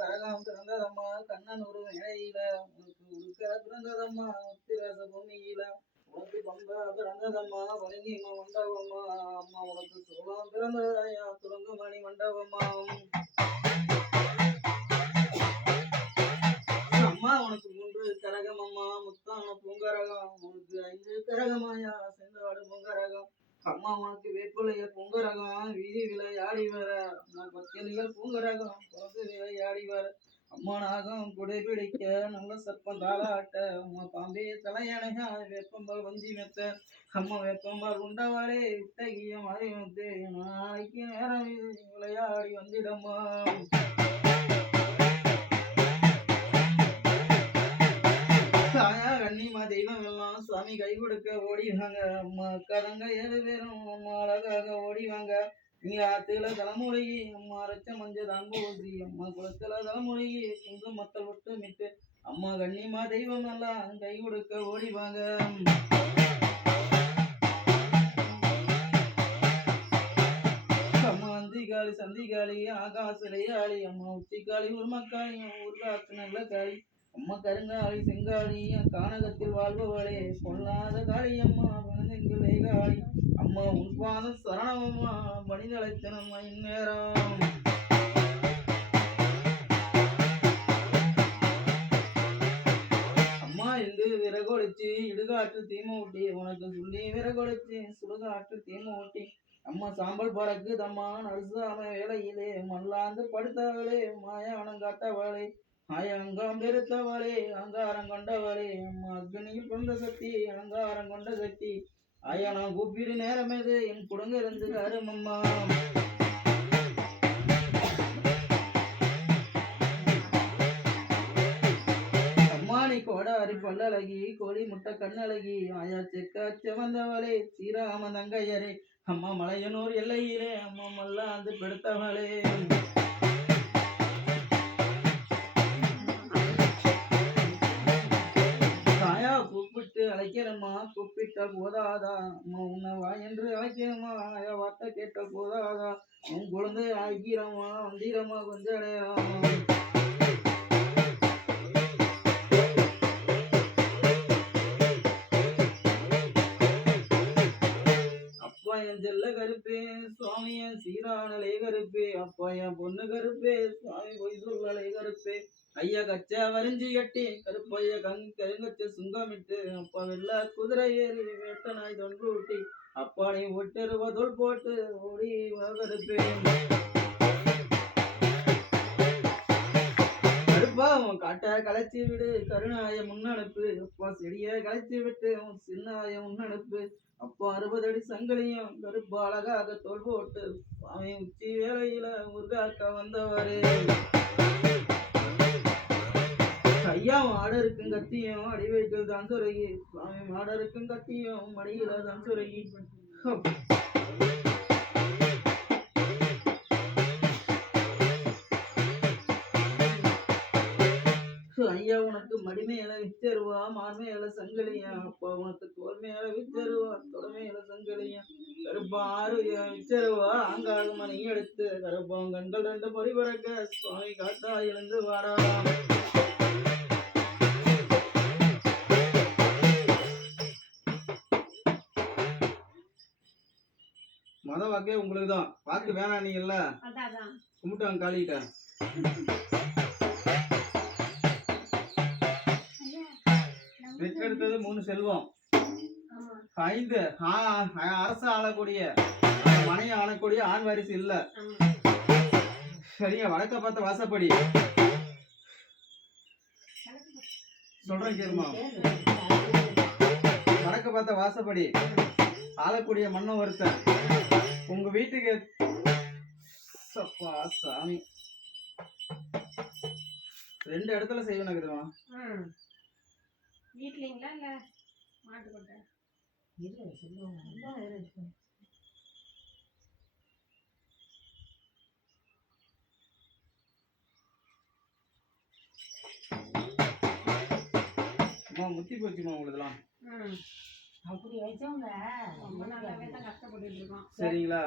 கரகம் பிறந்ததம்மா கண்ணன் ஒரு வேளையில உனக்கு உடுக்க பிறந்ததம்மா உத்திரச பூமியில உனக்கு பம்பா பிறந்ததம்மா பழங்கி மண்டபம்மா அம்மா உனக்கு சோளம் பிறந்ததாயா துறங்குமணி மண்டபம்மா அம்மா உனக்கு 3 கரகம் அம்மா முத்தான பூங்கரகம் உனக்கு 5 கரகமாயா செந்தாடு பூங்கரகம் அம்மா உனக்கு வேப்புலைய பூங்கரகம் வீதி விளையாடி வர அம்மா பத்தினிகள் பூங்கரகம் பிறந்து விளையாடி வர அம்மா நாகம் குடை பிடிக்க நல்ல சர்ப்பம் தாளாட்ட அம்மா பாம்பே தலையணையா வேப்பம்பால் வஞ்சி மெத்த அம்மா வேப்பம்பால் உண்டவாளே இத்தகைய மாறி வந்து நாளைக்கு நேரம் விளையாடி வந்திடம்மா கன்னிமா தெய்வம் எல்லாம் சுவாமி கை கொடுக்க ஓடிவாங்க அம்மா கதங்க 7 பேரும் அம்மா அழகாக ஓடிவாங்க நீ ஆத்துல தலைமுறையி அம்மா அரைச்ச மஞ்சள் தான் பூசி அம்மா குளத்துல தலைமுறையி குங்குமத்தை விட்டு மிட்டு அம்மா கன்னிமா தெய்வம் எல்லாம் கை கொடுக்க ஓடிவாங்க அம்மா அந்திகாளி சந்திகாளி ஆகாசிலையாளி அம்மா உச்சிக்காளி உருமக்காளி ஊர்காத்து நல்ல காளி அம்மா கருங்காளி செங்காளி கானகத்தில் வாழ்பவளே பொல்லாத காளி அம்மா விழுந்தெங்கிலே காளி அம்மா உன் பாதம் சரணமம்மா மனிதளைத்தனம்மா இந்நேரம் அம்மா இங்கு விறகொழிச்சு இடுகாட்டு தீமூட்டி உனக்கு சொல்லி விறகொழிச்சு சுடுகாட்டு தீமூட்டி அம்மா சாம்பல் பறக்கு தம்மா நடுசாம வேலையிலே மல்லாந்து படுத்தவளே மாயானம் காத்தவளே அயங்காம் பெருத்தவளே அங்காரம் கொண்டவளே அம்மா அக்னியில் கொண்ட சக்தி அலங்காரம் கொண்ட சக்தி ஐயா நான் கூப்பிடு நேரம் எது என் குடுங்க இருந்து அருமம்மா அம்மா நீ கோடாரி பல்லழகி கோழி முட்டை கண்ணழகி ஆயா செக்க செவந்தவளே ஸ்ரீராம தங்கையரே அம்மா மலையனூர் எல்லையிலே அம்மா மல்லாந்து பெடுத்தவளே கூப்பிட்டு அழைக்கிறம்மா கூப்பிட்டால் போதாதா அம்மா உன்னை வா என்று அழைக்கிறம்மா வார்த்தை கேட்டால் போதாதா உன் குழந்தை ஆகிறம்மா வந்திரம்மா கொஞ்சம் நேரம் அப்பா என் செல்ல கருப்பே சுவாமி என் சீரானலே கருப்பே அப்பா என் பொண்ணு கருப்பே சுவாமி பொய் சொல்லலே கருப்பே ஐயா கச்சா வரிஞ்சி கட்டி கருப்பைய கருங்கச்ச சுங்கமிட்டு அப்பா வெள்ள குதிரை ஏறி வேட்ட நாய் தொன்று ஊட்டி அப்பா நீ ஒட்டெருவதோல் போட்டு ஓடி கருப்பேன் கருப்பா உன் காட்டை கலைச்சி விடு கருணாய முன்னனுப்பு அப்பா செடிய கலைச்சி விட்டு உன் சின்னாய முன்னனுப்பு அப்பா 60 அடி சங்கிலியும் கருப்பா அழகாக தோல் போட்டு சுவாமி உச்சி வேலையில முருகாக்க வந்தவரே ஐயா மாடருக்கும் கத்தியும் அடி வைக்கல் தான் சுரகி சுவாமி மாடருக்கும் கத்தியும் மடியில தான் சுரகி ஐயா உனக்கு மடி மேல விச்சருவா மார் மேல சங்கிலியா அப்பா உனக்கு தோல் மேல விச்சருவா தொட மேல சங்கிலியா கருப்பா 6 விச்சருவா ஆங்காக மணி எடுத்து கருப்பாம் கண்கள் 2 பொறி பறக்க சுவாமி காத்தா எழுந்து வாடா மத வாக்கே உங்களுக்கு தான் வாக்கு வேணாம் நீ இல்ல கும்பிட்டாங்க காளிகிட்ட பெற்றெடுத்தது 3 செல்வம் 5 அரசு ஆளக்கூடிய மனையை ஆளக்கூடிய ஆண் வாரிசு இல்ல சரியா வடக்க பார்த்த வாசப்படி சொல்றேன் கேளுமா வடக்க பார்த்த வாசப்படி ஆளக்கூடிய மன்னம் ஒருத்தன் உங்க வீட்டுக்கு சாமி 2 இடத்துல செய்யணும் இருக்குதுமா வீட்லீங்களா இல்ல மாட்டு கொட்டை முத்தி போச்சுமா உங்களுக்குலாம் அப்படி வச்சவங்க ரொம்ப நல்லாவே தான் கஷ்டப்பட்டு இருக்கோம் சரிங்களா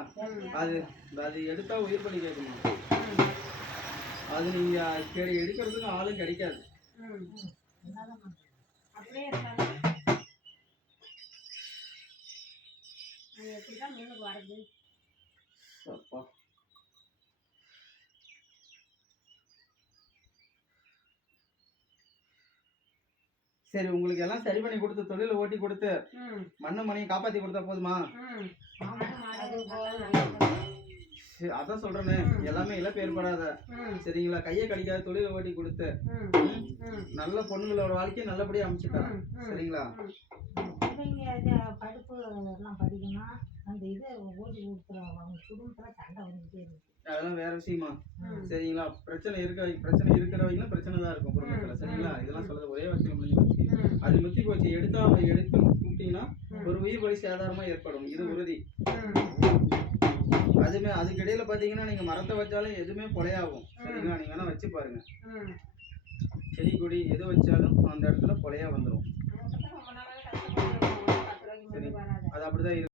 அது அது எடுத்தா உயிர் பலி கேட்குமா அது நீங்க எடுக்கிறதுக்கு ஆளும் கிடைக்காது. என்னதான் பண்றது? அப்படியே இருந்தாலும் அது எப்படிதான் மீனுக்கு வருது? அப்பா. சரி, உங்களுக்கு எல்லாம் சரி பண்ணி கொடுத்து தொழிலை ஓட்டி கொடுத்து மண்ணு மணியை காப்பாத்தி கொடுத்தா போதுமா? சரி, அதான் சொல்றேனே, எல்லாமே இழப்பு ஏற்படாத. சரிங்களா? கையை கடிக்காத தொழிலை ஓட்டி கொடுத்து நல்ல பொண்ணுங்களோட வாழ்க்கையை நல்லபடியா அமைச்சு தரேன். சரிங்களா? படிப்பு எல்லாம் படிக்கணும். அந்த இதை ஓட்டி கொடுத்துருவாங்க. அவங்க குடும்பத்துல சண்டை வந்துட்டே இருக்கு. அதெல்லாம் வேற விஷயமா? சரிங்களா? பிரச்சனை இருக்கிற வரைக்கும் பிரச்சனை தான் இருக்கும் குடும்பத்துல. சரிங்களா? இதெல்லாம் சொல்றது ஒரே விஷயம் முடிஞ்சு போச்சு. அது முத்தி போச்சு. எடுத்து கூப்பிட்டீங்கன்னா ஒரு உயிர் பலி சேதாரமா ஏற்படும். இது உறுதி. அதுக்கு இடையில பாத்தீங்கன்னா நீங்க மரத்தை வச்சாலும் எதுவுமே கொலையாகும். சரிங்களா? நீங்க வேணா வச்சு பாருங்க. செடி கொடி எது வச்சாலும் அந்த இடத்துல கொலையா வந்துடும். சரி, அது அப்படிதான் இருக்கும்.